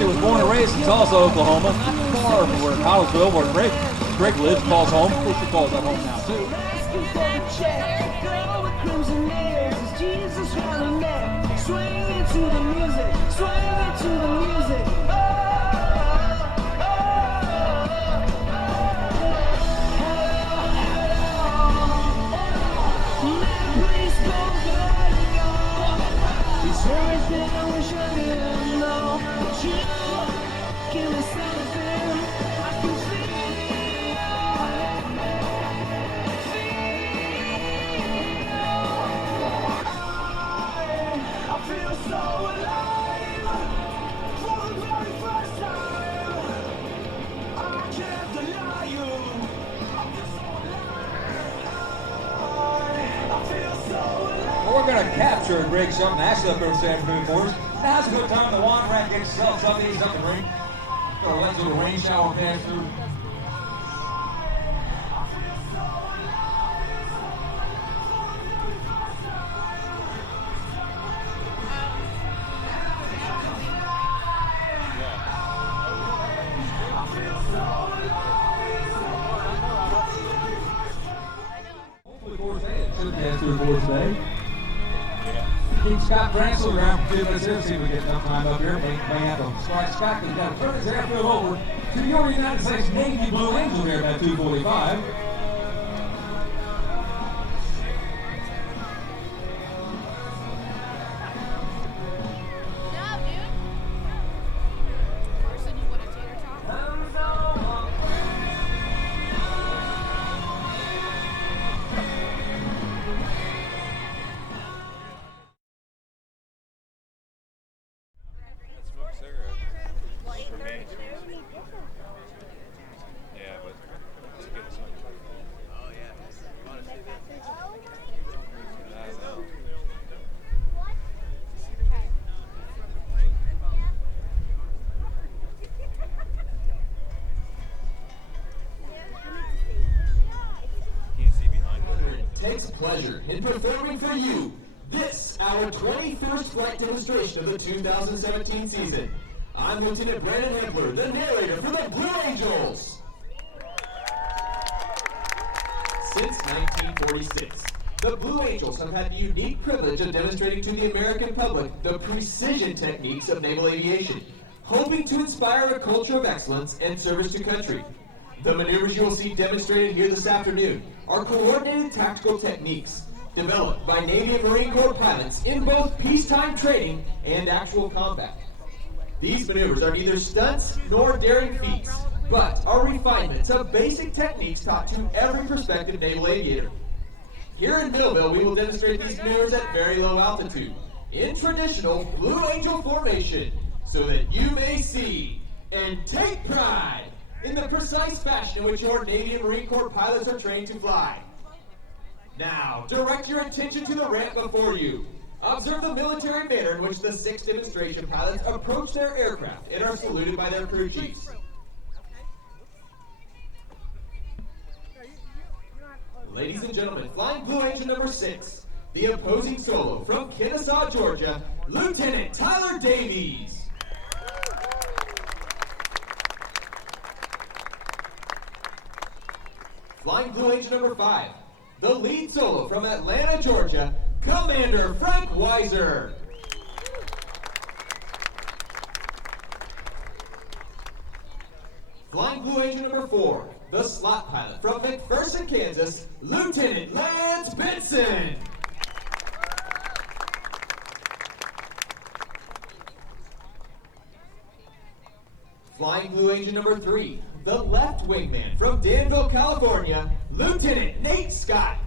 actually was born and raised in Tulsa, Oklahoma, not far from where Collegeville, where Greg lives, calls home. Of course, she calls that home now, too. Swing to the music, swing to the music. It's everything I wish I didn't know. But you give me something I can I feel so alive for the very first time. I can't deny you. I feel so alive. I feel so alive. Well, we're going to capture and break something that's up there this afternoon for us. Now's a good time to wine rack, get yourself something, ease up the ring. Or let the rain shower pass through. Hopefully, Force A should pass through Force A. Keep Scott Bransel around for 2 minutes here, see if we get enough time up here. May have to start Scott, because he's got to turn his airfield over to your United States Navy Blue Angel here at 2:45. Takes pleasure in performing for you this, our 21st flight demonstration of the 2017 season. I'm Lieutenant Brandon Hempler, the narrator for the Blue Angels. Since 1946, the Blue Angels have had the unique privilege of demonstrating to the American public the precision techniques of naval aviation, hoping to inspire a culture of excellence and service to country. The maneuvers you will see demonstrated here this afternoon are coordinated tactical techniques developed by Navy and Marine Corps pilots in both peacetime training and actual combat. These maneuvers are neither stunts nor daring feats, but are refinements of basic techniques taught to every prospective naval aviator. Here in Millville, we will demonstrate these maneuvers at very low altitude, in traditional Blue Angel formation, so that you may see and take pride in the precise fashion in which your Navy and Marine Corps pilots are trained to fly. Now, direct your attention to the ramp before you. Observe the military manner in which the 6 demonstration pilots approach their aircraft and are saluted by their crew chiefs. Ladies and gentlemen, Flying Blue Angel number 6, the opposing solo from Kennesaw, Georgia, Lieutenant Tyler Davies. Flying Blue Angel number 5, the lead solo from Atlanta, Georgia, Commander Frank Weiser. Flying Blue Angel number 4, the slot pilot from McPherson, Kansas, Lieutenant Lance Benson. Flying Blue Angel number 3, the left wingman from Danville, California, Lieutenant Nate Scott.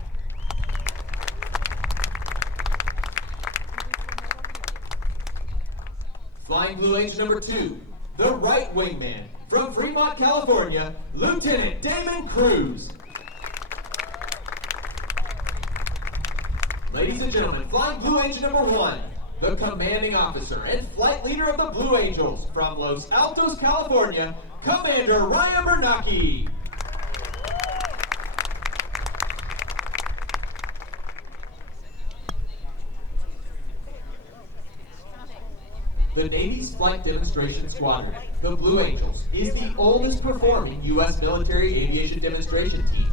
Flying Blue Angel number 2, the right wingman from Fremont, California, Lieutenant Damon Cruz. Ladies and gentlemen, Flying Blue Angel number 1, the commanding officer and flight leader of the Blue Angels from Los Altos, California, Commander Ryan Bernacki. The Navy's Flight Demonstration Squadron, the Blue Angels, is the oldest performing U.S. military aviation demonstration team.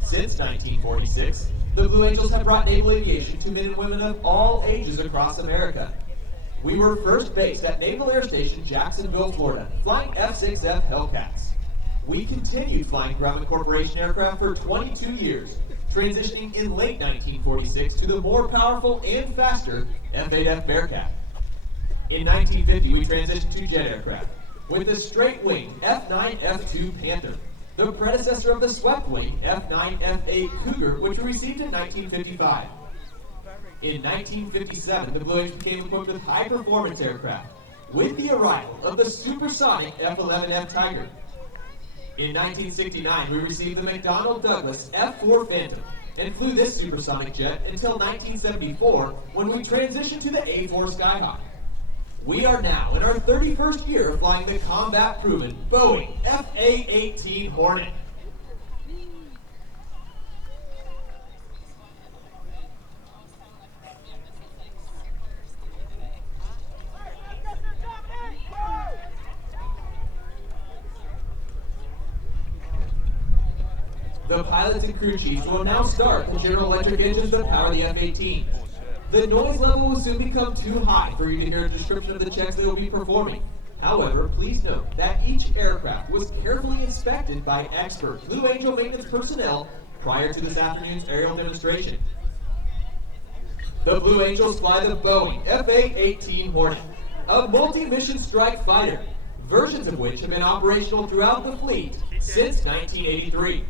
Since 1946, the Blue Angels have brought naval aviation to men and women of all ages across America. We were first based at Naval Air Station Jacksonville, Florida, flying F-6F Hellcats. We continued flying Grumman Corporation aircraft for 22 years, transitioning in late 1946 to the more powerful and faster F-8F Bearcat. In 1950, we transitioned to jet aircraft with the straight-wing F-9F2 Panther, the predecessor of the swept-wing F-9F8 Cougar, which we received in 1955. In 1957, the Blue Angels became equipped with high-performance aircraft with the arrival of the supersonic F-11F Tiger. In 1969, we received the McDonnell Douglas F-4 Phantom and flew this supersonic jet until 1974 when we transitioned to the A-4 Skyhawk. We are now in our 31st year of flying the combat-proven Boeing F/A-18 Hornet. The pilots and crew chiefs will now start the General Electric engines that power the F-18. The noise level will soon become too high for you to hear a description of the checks they will be performing. However, please note that each aircraft was carefully inspected by expert Blue Angel maintenance personnel prior to this afternoon's aerial demonstration. The Blue Angels fly the Boeing F/A-18 Hornet, a multi-mission strike fighter, versions of which have been operational throughout the fleet since 1983.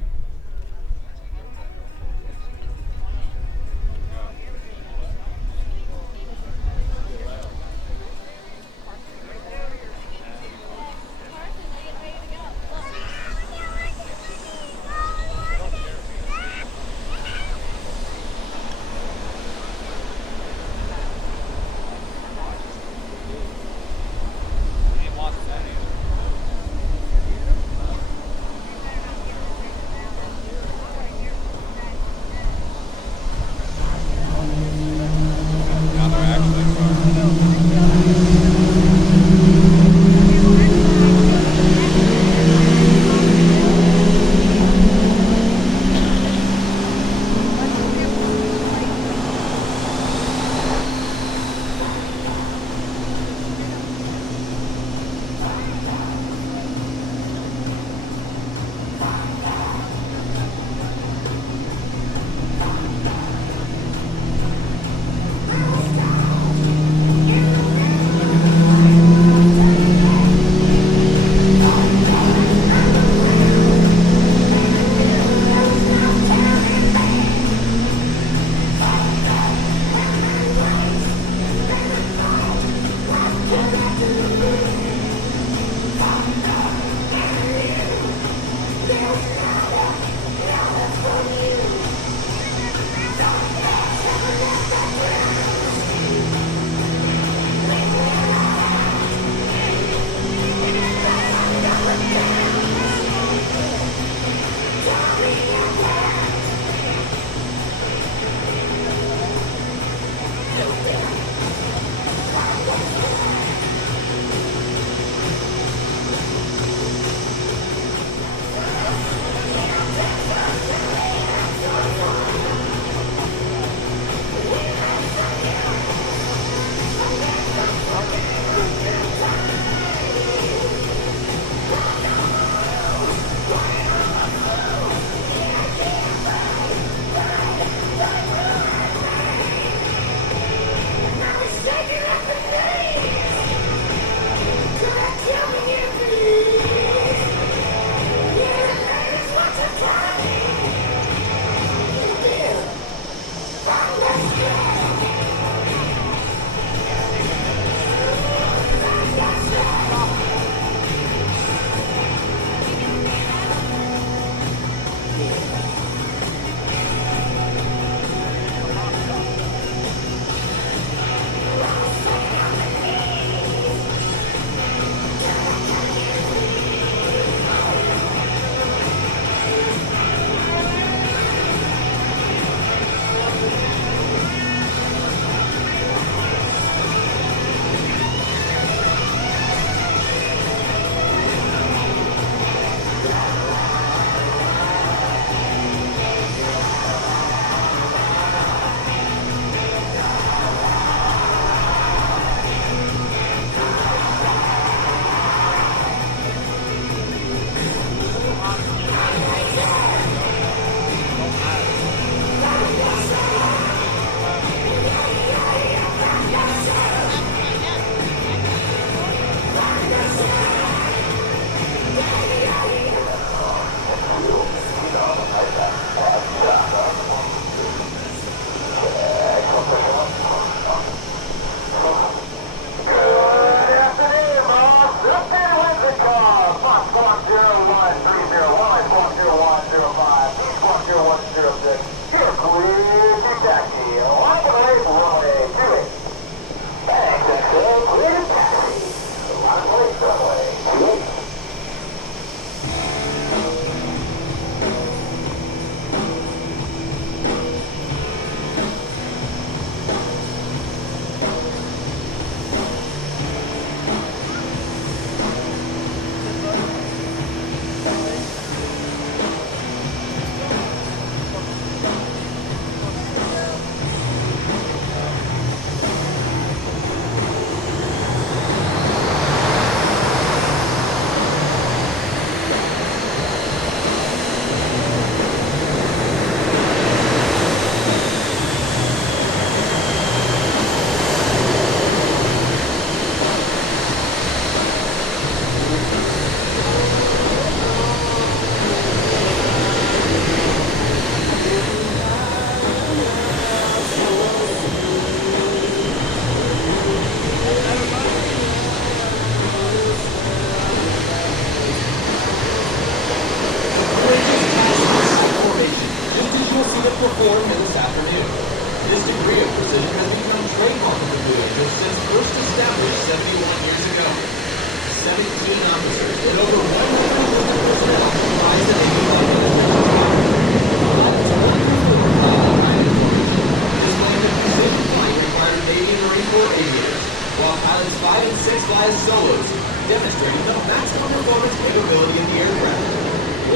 aviators, while pilots 5 and 6 fly as solos, demonstrating the maximum performance capability in the aircraft.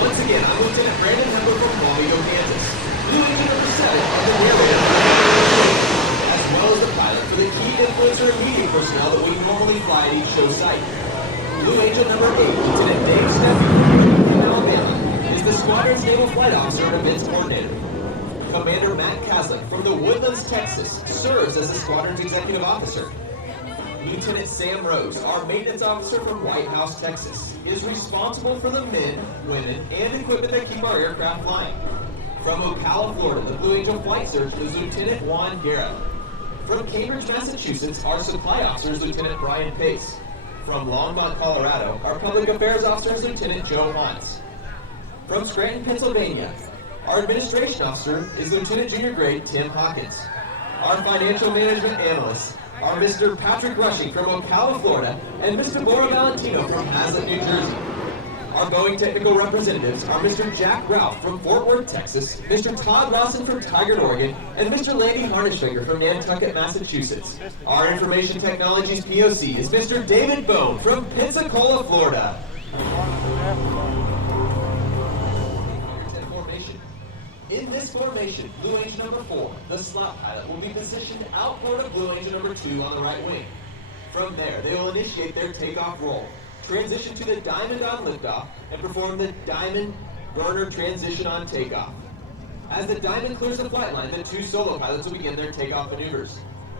Once again, I'm Lieutenant Brandon Hember from Millville, Kansas, Blue Angel number 7 of the narrator, as well as the pilot for the key influencer and media personnel that we normally fly at each show site. Blue Angel number 8, Lieutenant Dave Steffi from Alabama, is the squadron's naval flight officer and events coordinator. Commander Matt Kaslik from the Woodlands, Texas, serves as the squadron's executive officer. Lieutenant Sam Rose, our maintenance officer from White House, Texas, is responsible for the men, women, and equipment that keep our aircraft flying. From Ocala, Florida, the Blue Angel flight search is Lieutenant Juan Guerra. From Cambridge, Massachusetts, our supply officer is Lieutenant Brian Pace. From Longmont, Colorado, our public affairs officer is Lieutenant Joe Hans. From Scranton, Pennsylvania, our administration officer is Lieutenant Junior Grade Tim Hawkins. Our financial management analysts are Mr. Patrick Rushing from Ocala, Florida, and Mr. Laura Valentino from Hazlet, New Jersey. Our Boeing technical representatives are Mr. Jack Ralph from Fort Worth, Texas, Mr. Todd Lawson from Tigard, Oregon, and Mr. Landy Harnischfinger from Nantucket, Massachusetts. Our information technologies POC is Mr. David Bone from Pensacola, Florida. In this formation, Blue Angel number 4, the slot pilot, will be positioned outboard of Blue Angel number 2 on the right wing. From there, they will initiate their takeoff roll, transition to the diamond on liftoff, and perform the diamond burner transition on takeoff. As the diamond clears the flight line, the 2 solo pilots will begin their takeoff maneuvers.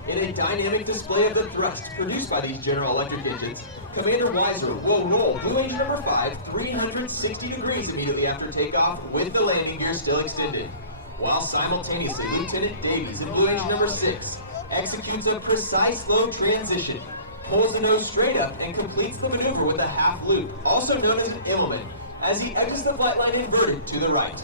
In a dynamic display of the thrust produced by these General Electric engines, Commander Weiser will roll Blue Angel number 5 360 degrees immediately after takeoff with the landing gear still extended, while simultaneously Lieutenant Davies in Blue Angel number 6 executes a precise slow transition, pulls the nose straight up, and completes the maneuver with a half loop, also known as an Immelman, as he exits the flight line inverted to the right.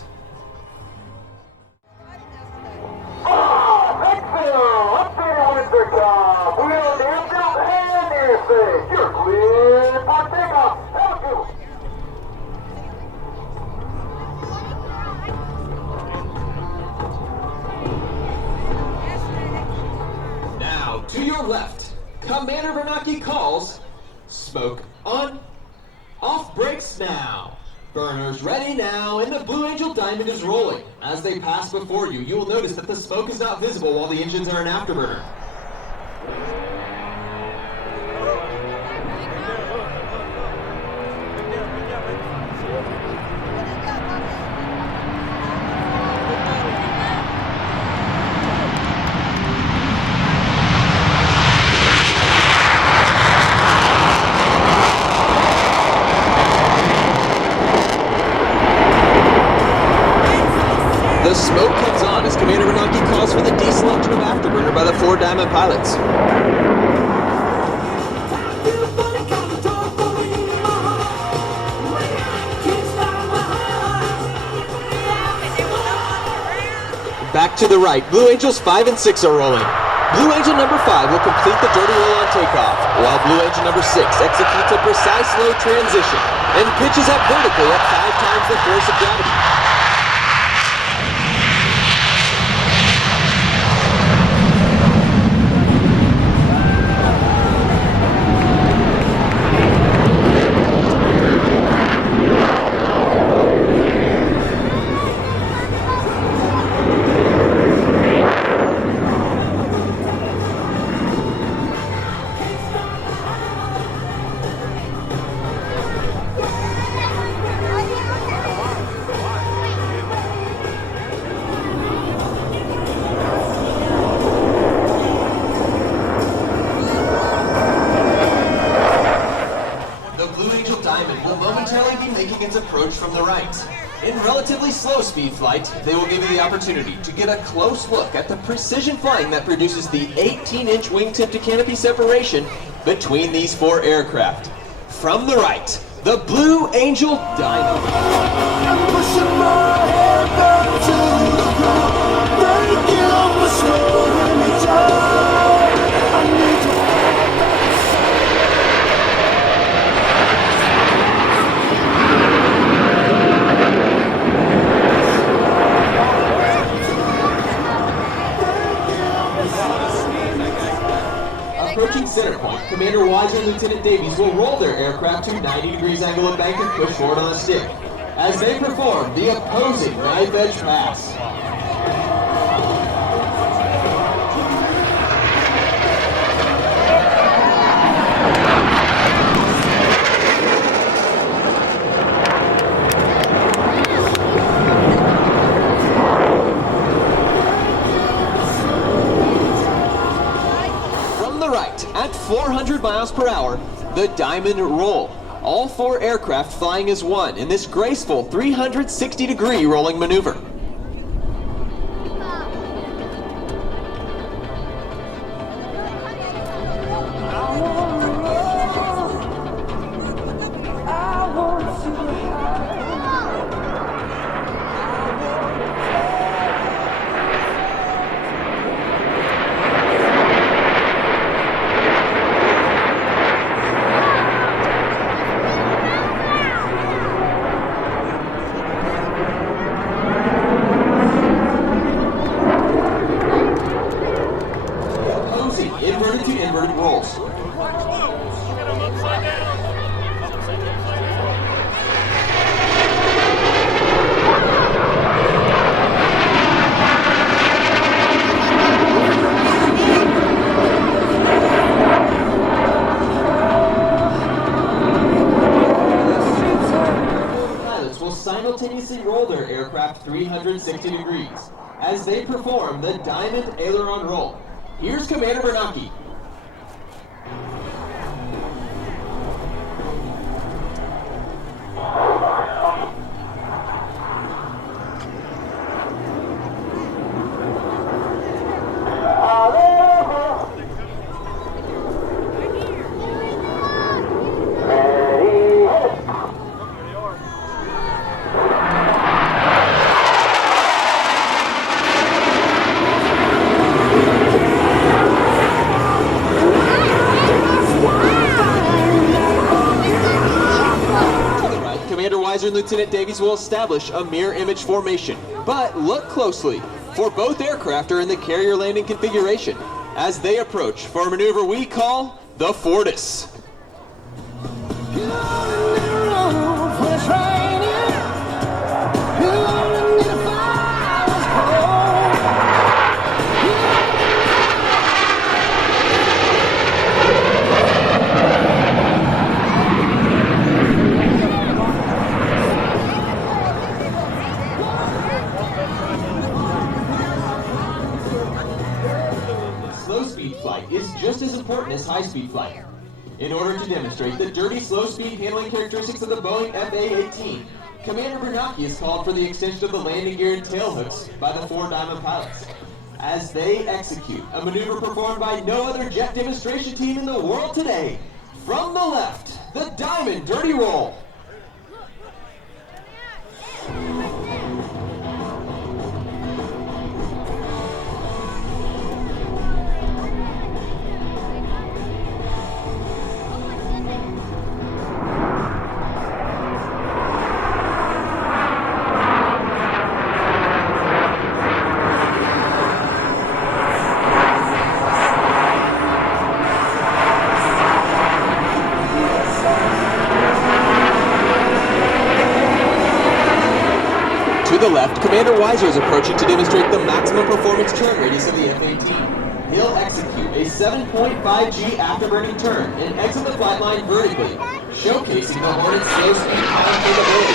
You're clear for takeoff. Thank you. Now, to your left, Commander Bernacchi calls, smoke on, off brakes now. Burners ready now, and the Blue Angel Diamond is rolling. As they pass before you, you will notice that the smoke is not visible while the engines are in afterburner. The smoke comes on as Commander Bernacchi calls for the deselection of afterburner by the 4 Diamond pilots. Back to the right, Blue Angels 5 and 6 are rolling. Blue Angel number 5 will complete the dirty roll on takeoff, while Blue Angel number 6 executes a precise slow transition and pitches up vertically at 5 times the force of gravity. Approach from the right. In relatively slow speed flight, they will give you the opportunity to get a close look at the precision flying that produces the 18-inch wingtip to canopy separation between these 4 aircraft. From the right, the Blue Angel Diamond. I'm pushing my head back to the ground, breaking off the slow image. I need to approaching center point, Commander Weiser and Lieutenant Davies will roll their aircraft to 90 degrees angle of bank and push forward on a stick as they perform the opposing knife edge pass. At 400 miles per hour, the Diamond Roll. All 4 aircraft flying as one in this graceful 360-degree rolling maneuver. Inverted to inverted rolls. Pilots will simultaneously roll their aircraft 360 degrees as they perform the Diamond Aileron Roll. Here's Commander Bernanke. And Lieutenant Davies will establish a mirror image formation. But look closely, for both aircraft are in the carrier landing configuration as they approach for a maneuver we call the Fortis. Slow-speed flight is just as important as high-speed flight. In order to demonstrate the dirty slow-speed handling characteristics of the Boeing FA-18, Commander Bernanke is called for the extension of the landing gear and tail hooks by the 4 Diamond pilots as they execute a maneuver performed by no other jet demonstration team in the world today. From the left, the Diamond Dirty Roll. To the left, Commander Weiser is approaching to demonstrate the maximum performance turn radius of the F-18. He'll execute a 7.5G afterburning turn and exit the flight line vertically, showcasing the Hornet's slow-speed pilot capability.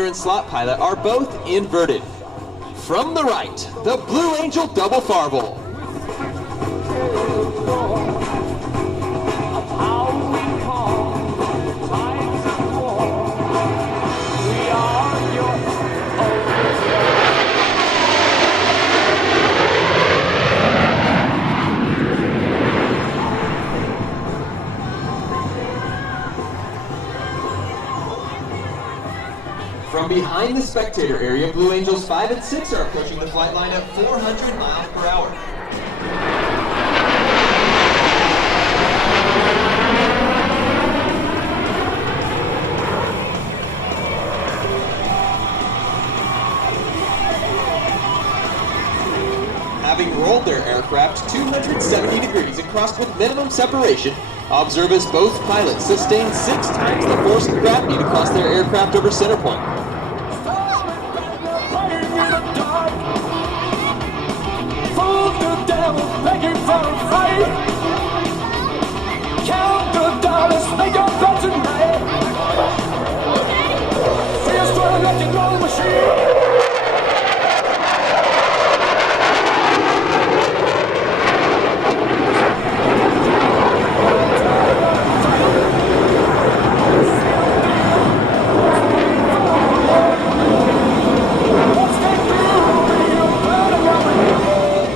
And slot pilot are both inverted. From the right, the Blue Angel double farvel. From behind the spectator area, Blue Angels 5 and 6 are approaching the flight line at 400 miles per hour. Having rolled their aircraft 270 degrees and crossed with minimum separation, observe as both pilots sustain 6 times the force of gravity to cross their aircraft over center point. Count the dollars, make your bet tonight. Feel strong like a rolling machine.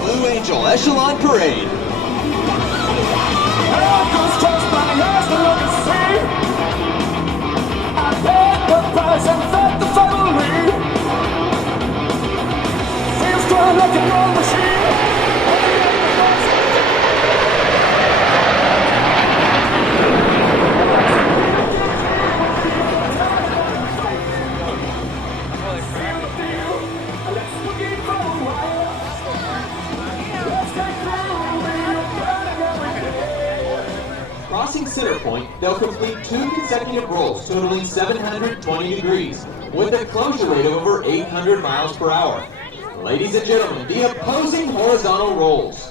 Blue Angel Echelon Parade. Crossing center point, they'll complete 2 consecutive rolls totaling 720 degrees with a closure rate of over 800 miles per hour. Ladies and gentlemen, the opposing horizontal rolls.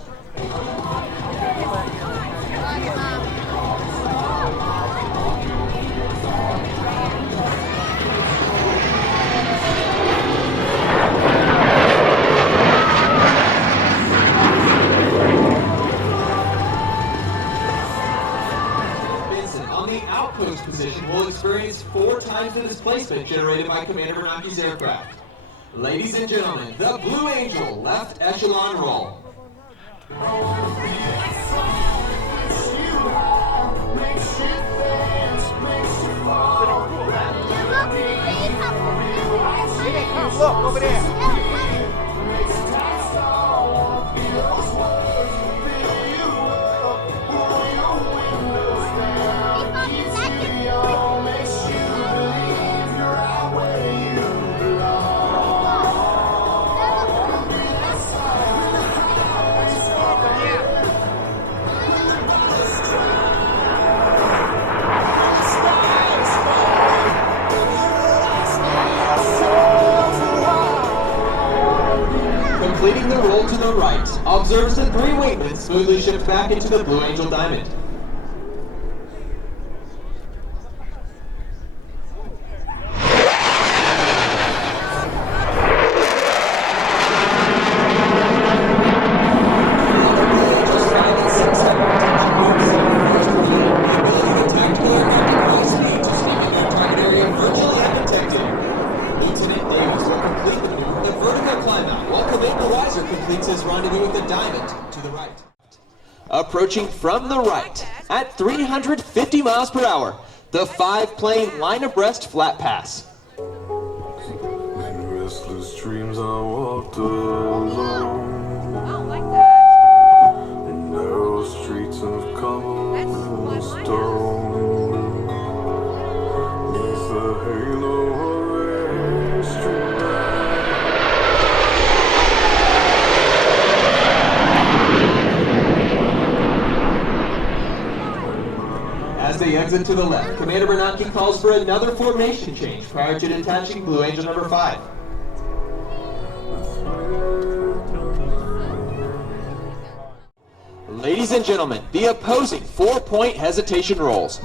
Outpost position will experience 4 times the displacement generated by Commander Bernake's aircraft. Ladies and gentlemen, the Blue Angel left echelon roll. Look over there. Completing the roll to the right, observes the 3 wingmen smoothly shift back into the Blue Angel Diamond. Completes his rendezvous with the Diamond to the right. Approaching from the right at 350 miles per hour, the 5-plane line abreast flat pass. In restless dreams I walked alone. I don't like that. In narrow streets of cobblestone. Neath the halo of a street light. As they exit to the left, Commander Bernanke calls for another formation change prior to detaching Blue Angel number 5. Ladies and gentlemen, the opposing 4-point hesitation rolls.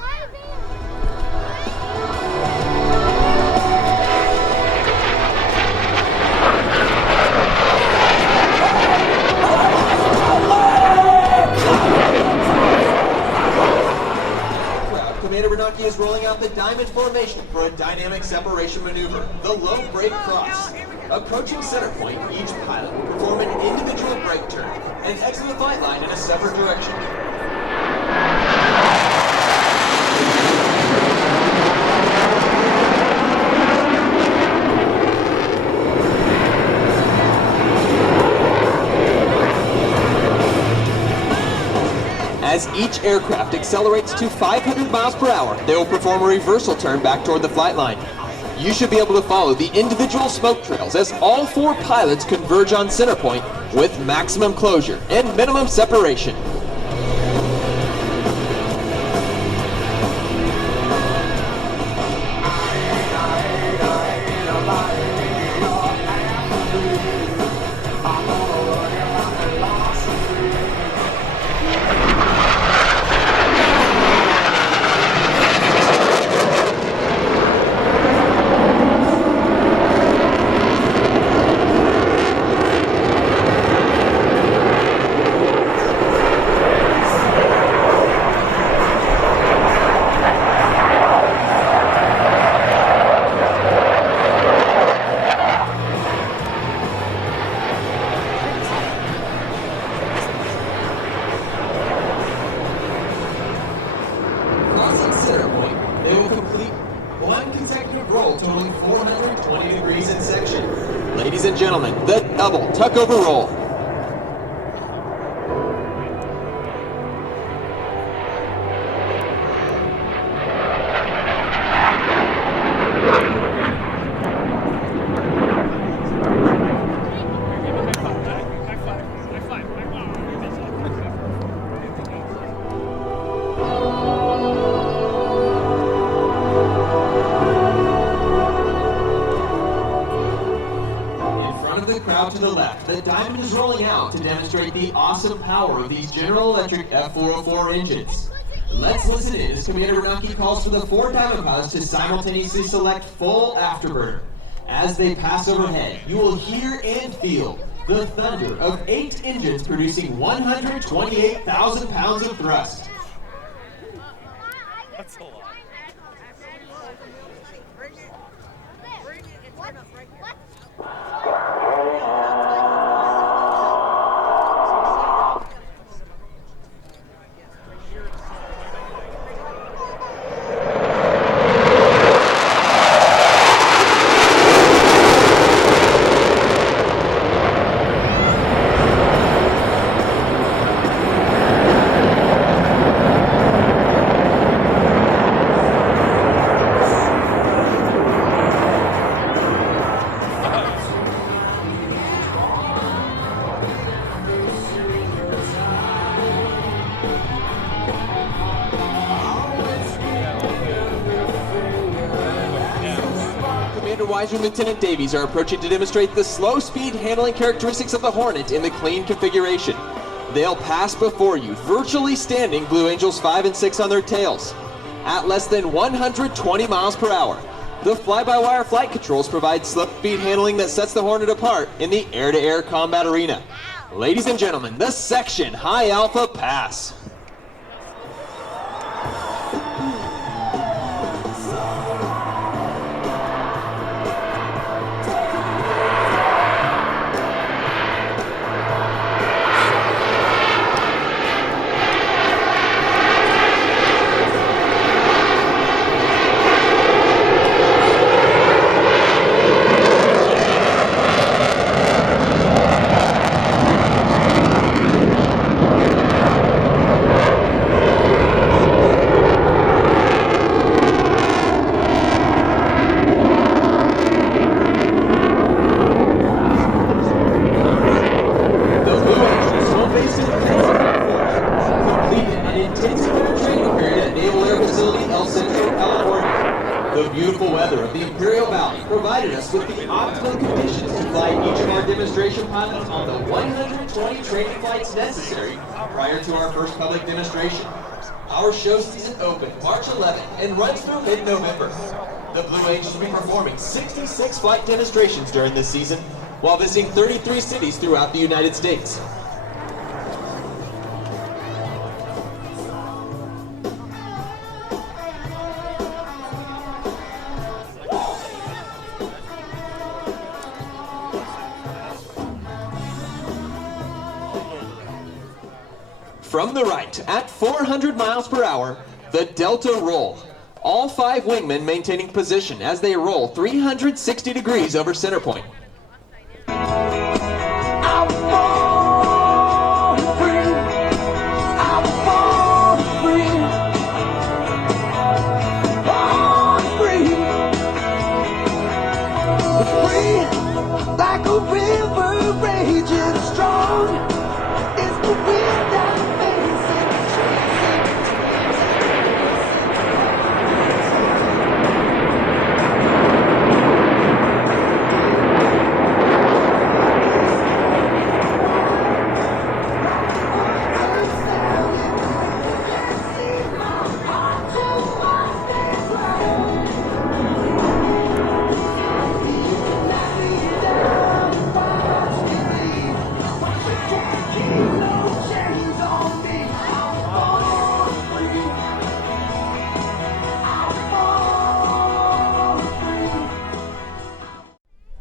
Commander Bernanke is rolling out the diamond formation for a dynamic separation maneuver, the low brake cross. Approaching center point, each pilot will perform an individual brake turn and exit the flight line in a separate direction. each aircraft accelerates to 500 miles per hour, they will perform a reversal turn back toward the flight line. You should be able to follow the individual smoke trails as all 4 pilots converge on center point with maximum closure and minimum separation. Crossing center point, they will complete 1 consecutive roll totaling 420 degrees in section. Ladies and gentlemen, the double tuck-over roll. The crowd to the left, the Diamond is rolling out to demonstrate the awesome power of these General Electric F404 engines. Let's listen in as Commander Renaki calls for the 4 Diamond pilots to simultaneously select full afterburner. As they pass overhead, you will hear and feel the thunder of 8 engines producing 128,000 pounds of thrust. That's a lot. Wise and Lieutenant Davies are approaching to demonstrate the slow speed handling characteristics of the Hornet in the clean configuration. They'll pass before you, virtually standing Blue Angels 5 and 6 on their tails. At less than 120 miles per hour, the fly-by-wire flight controls provide slow speed handling that sets the Hornet apart in the air-to-air combat arena. Ladies and gentlemen, the Section High Alpha Pass. The beautiful weather of the Imperial Valley provided us with the optimal conditions to fly each of our demonstration pilots on the 120 training flights necessary prior to our first public demonstration. Our show season opened March 11th and runs through mid-November. The Blue Angels will be performing 66 flight demonstrations during this season while visiting 33 cities throughout the United States. From the right, at 400 miles per hour, the Delta Roll. All 5 wingmen maintaining position as they roll 360 degrees over center point. I'm born free. I'm born the river rages strong. It's the wind I'm facing,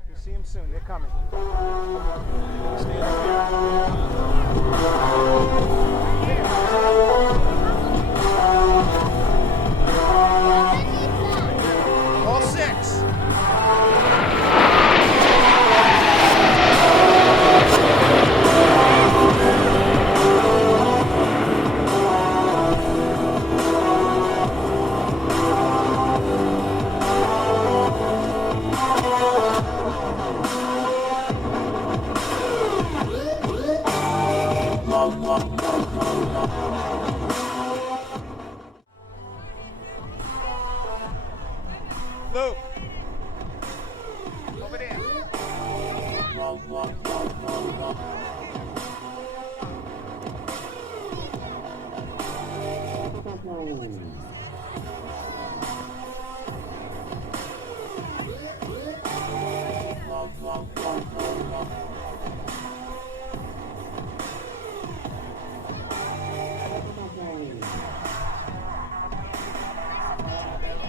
You'll see them soon. They're coming. All six. Luke. Over there.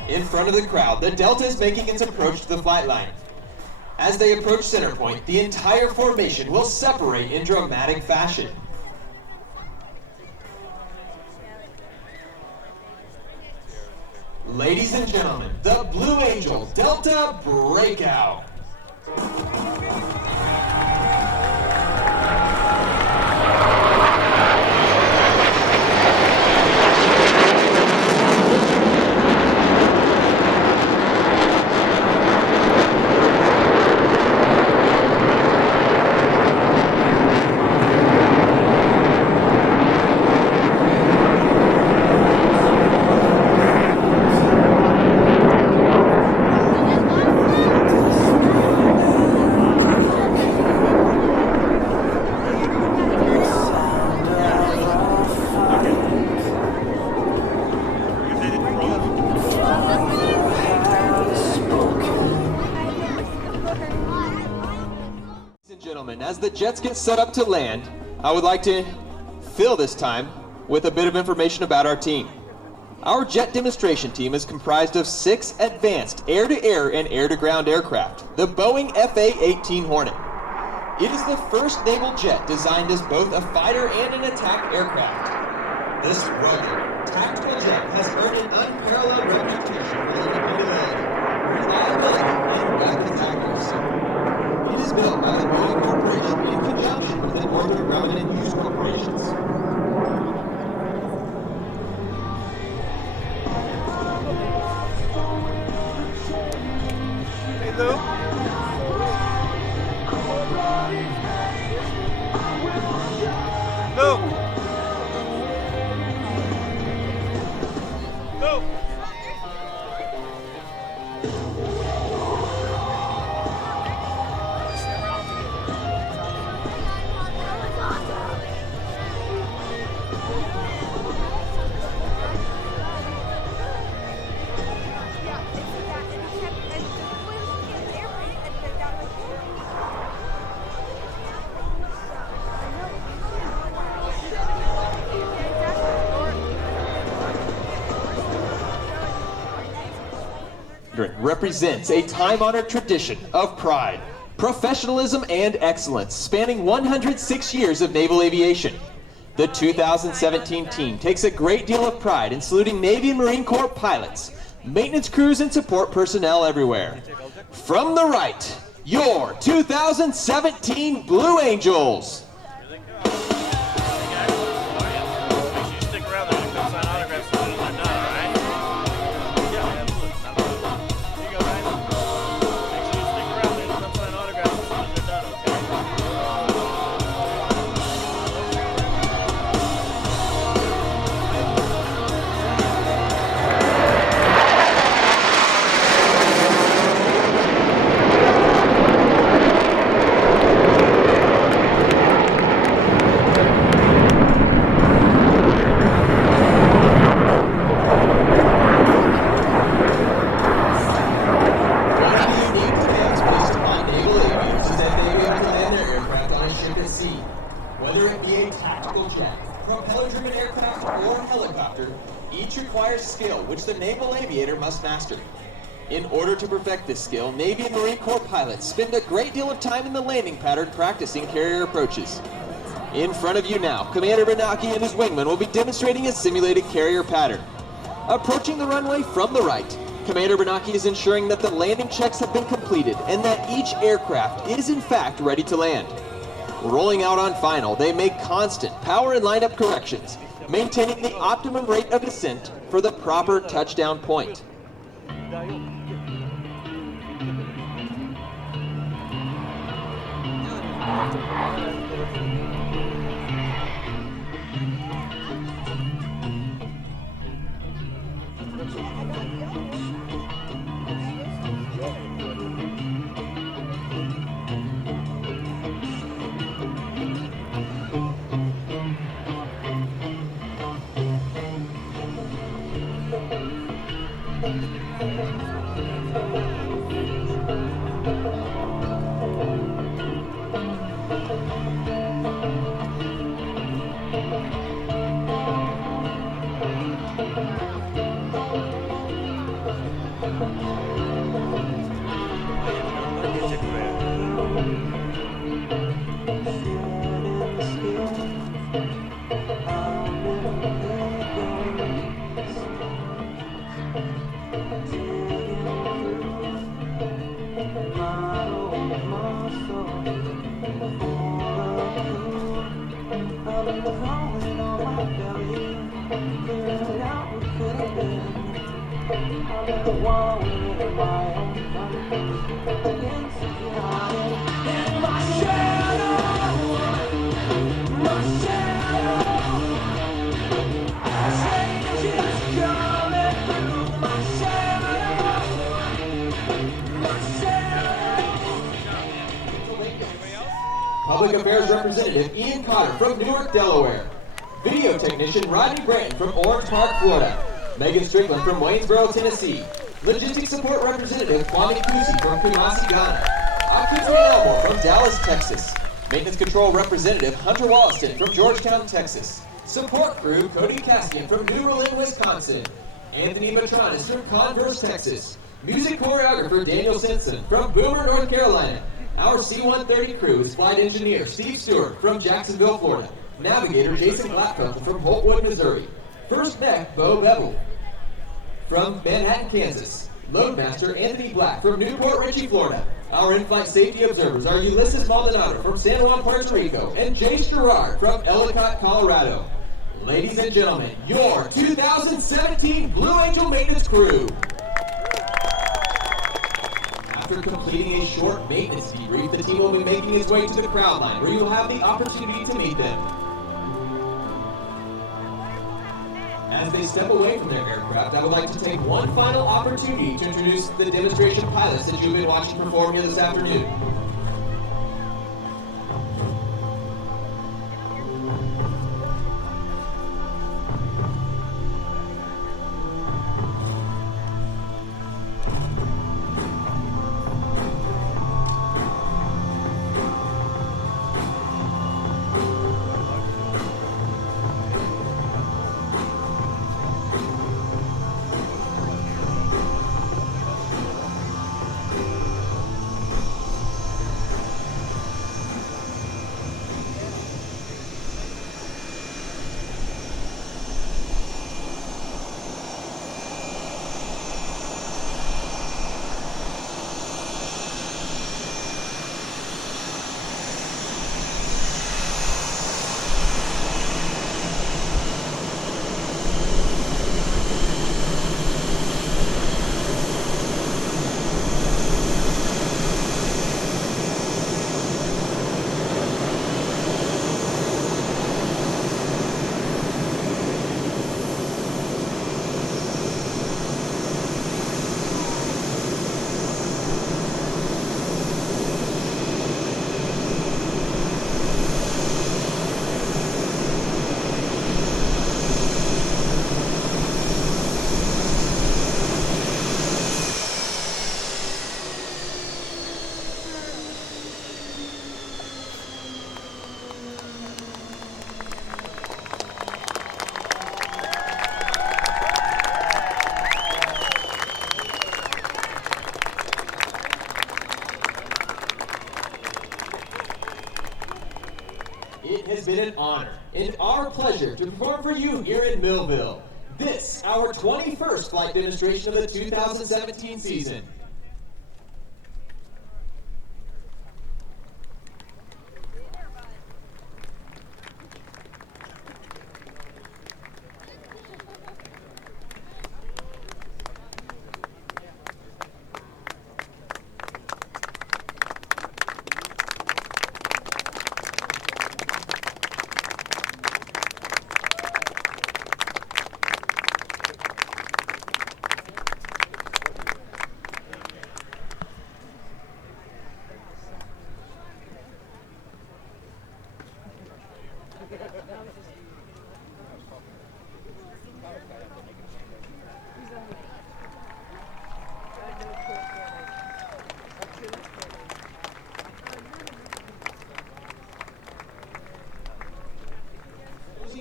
In front of the crowd, the Delta is making its approach to the flight line. As they approach center point, the entire formation will separate in dramatic fashion. Ladies and gentlemen, the Blue Angel Delta Breakout. As the jets get set up to land, I would like to fill this time with a bit of information about our team. Our jet demonstration team is comprised of 6 advanced air-to-air and air-to-ground aircraft, the Boeing FA-18 Hornet. It is the first naval jet designed as both a fighter and an attack aircraft. This rugged, tactical jet has earned an unparalleled reputation for dependability, reliability, and rapid accuracy. It is built by the Boeing Corporation in conjunction with the Northrop Grumman and Hughes Corporations. Hey, Luke. Luke. Luke. Represents a time-honored tradition of pride, professionalism, and excellence spanning 106 years of naval aviation. The 2017 team takes a great deal of pride in saluting Navy and Marine Corps pilots, maintenance crews, and support personnel everywhere. From the right, your 2017 Blue Angels. which the naval aviator must master. In order to perfect this skill, Navy and Marine Corps pilots spend a great deal of time in the landing pattern practicing carrier approaches. In front of you now, Commander Benaki and his wingman will be demonstrating a simulated carrier pattern. Approaching the runway from the right, Commander Benaki is ensuring that the landing checks have been completed and that each aircraft is in fact ready to land. Rolling out on final, they make constant power and lineup corrections, maintaining the optimum rate of descent for the proper touchdown point. Public Affairs Representative Ian Cotter from Newark, Delaware. Video Technician Rodney Branton from Orange Park, Florida. Megan Strickland from Waynesboro, Tennessee. Logistics Support Representative Kwame Kusi from Kumasi, Ghana. Occupancy Elmore from Dallas, Texas. Maintenance Control Representative Hunter Wollaston from Georgetown, Texas. Support Crew Cody Castian from New Berlin, Wisconsin. Anthony Matronis from Converse, Texas. Music Choreographer Daniel Simpson from Boomer, North Carolina. Our C-130 crew is Flight Engineer Steve Stewart from Jacksonville, Florida. Navigator Jason Glatfeldt from Holtwood, Missouri. First Mech Bo Bevel from Manhattan, Kansas. Loadmaster Anthony Black from Newport Richey, Florida. Our in-flight safety observers are Ulysses Maldonado from San Juan, Puerto Rico, and Jace Gerard from Ellicott, Colorado. Ladies and gentlemen, your 2017 Blue Angel Maintenance Crew. After completing a short maintenance debrief, the team will be making its way to the crowd line, where you will have the opportunity to meet them. As they step away from their aircraft, I would like to take one final opportunity to introduce the demonstration pilots that you've been watching perform here this afternoon. has been an honor and our pleasure to perform for you here in Millville. This, our 21st flight demonstration of the 2017 season.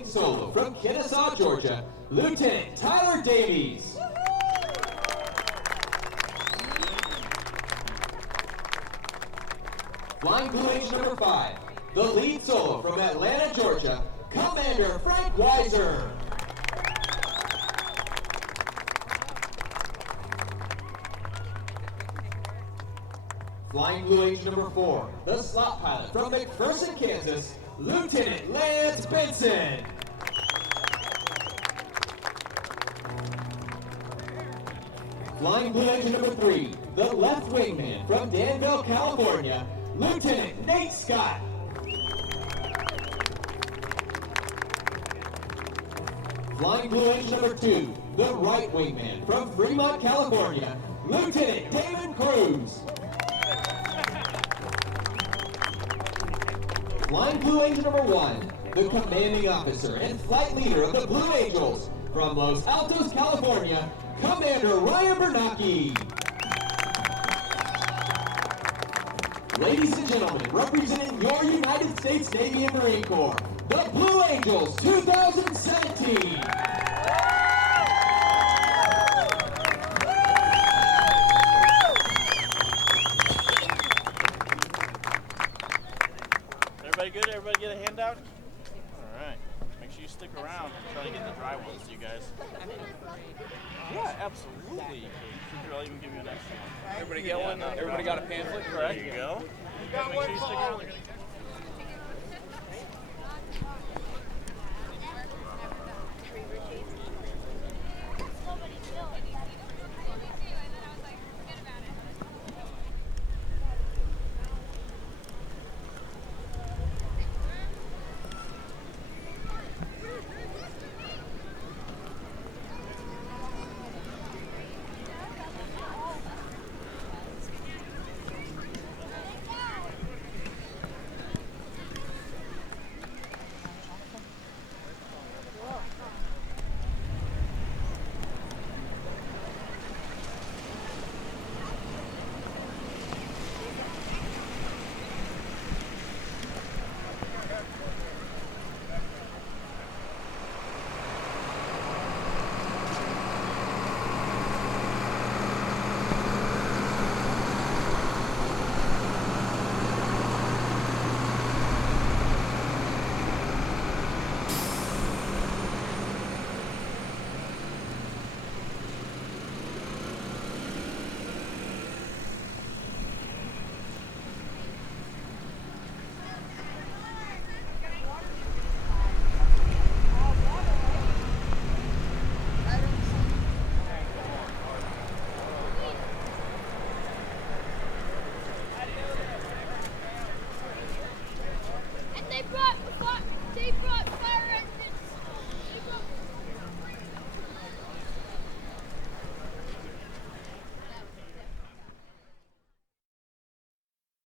Solo from Kennesaw, Georgia, Lieutenant Tyler Davies. Flying Blue Angel number 5, the lead solo from Atlanta, Georgia, Commander Frank Weiser. Flying Blue Angel number 4, the slot pilot from McPherson, Kansas, Lieutenant Lance Benson. Flying Blue Angel number 3, the left wingman from Danville, California, Lieutenant Nate Scott. Flying Blue Angel number 2, the right wingman from Fremont, California, Lieutenant David Cruz. Flying Blue Angel number 1, the commanding officer and flight leader of the Blue Angels from Los Altos, California, Commander Ryan Bernacki. Ladies and gentlemen, representing your United States Navy and Marine Corps, the Blue Angels 2017. Everybody good? Everybody get a handout? All right. Make sure you stick around. Try to get the dry ones, you guys. Yeah, absolutely. Sure, I'll even give you an extra one. Everybody get one? Everybody got a pamphlet? There you go. Make sure you stick around.